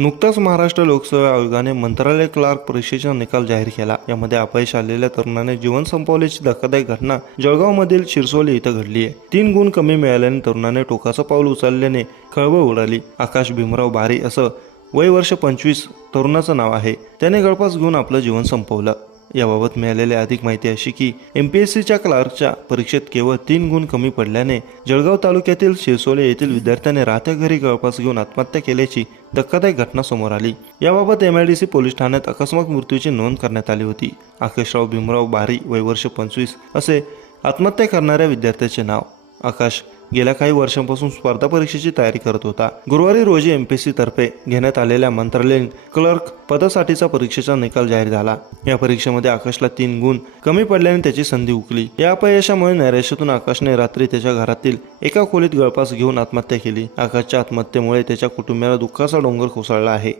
नुकताच महाराष्ट्र लोकसेवा आयोगाने मंत्रालय क्लार्क परीक्षेचा निकाल जाहीर केला. यामध्ये अपयश आलेल्या तरुणाने जीवन संपवल्याची धक्कादायक घटना जळगावमधील शिरसोली इथं घडली आहे. तीन गुण कमी मिळाल्याने तरुणाने टोकाचं पाऊल उचलल्याने खळबळ उडाली. आकाश भीमराव बारी असं वय वर्ष पंचवीस तरुणाचं नाव आहे. त्याने गळपास घेऊन आपलं जीवन संपवलं. याबाबत मिळालेली अधिक माहिती अशी की एम पी एस सीच्या क्लार्कच्या परीक्षेत केवळ तीन गुण कमी पडल्याने जळगाव तालुक्यातील शिरसोले येथील विद्यार्थ्याने राहत्या घरी गळपास घेऊन आत्महत्या केल्याची धक्कादायक घटना समोर आली. याबाबत M I D C police ठाण्यात अकस्मात मृत्यूची नोंद करण्यात आली होती. आकाशराव भीमराव बारी वय वर्ष पंचवीस असे आत्महत्या करणाऱ्या विद्यार्थ्याचे नाव आकाश गेल्या काही वर्षांपासून स्पर्धा परीक्षेची तयारी करत होता. गुरुवारी रोजी एमपीसी तर्फे घेण्यात आलेल्या मंत्रालयीन क्लर्क पदासाठीचा परीक्षेचा निकाल जाहीर झाला. या परीक्षेमध्ये आकाशला तीन गुण कमी पडल्याने त्याची संधी उकली. या अपयशामुळे नैराश्यातून आकाशने रात्री त्याच्या घरातील एका खोलीत गळपास घेऊन आत्महत्या केली. आकाशच्या आत्महत्येमुळे त्याच्या कुटुंबियाला दुःखाचा डोंगर कोसळला आहे.